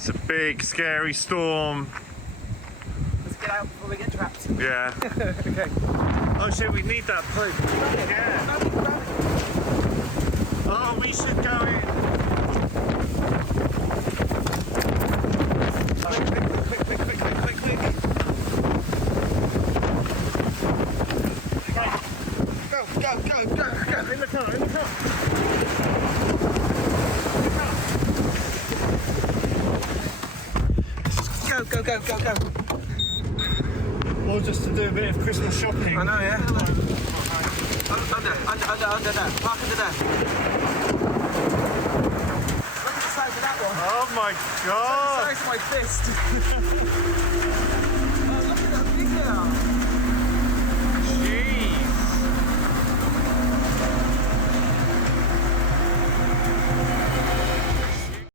It's a big, scary storm. Let's get out before we get trapped. Yeah. Okay. Oh shit, we need that plug. Yeah. Oh, we should go in. Quick. Go. In the car. Go. Or just to do a bit of Christmas shopping. I know, yeah. Under there. Park under there. Look at the size of that one. Oh my god! Look at the size of my fist.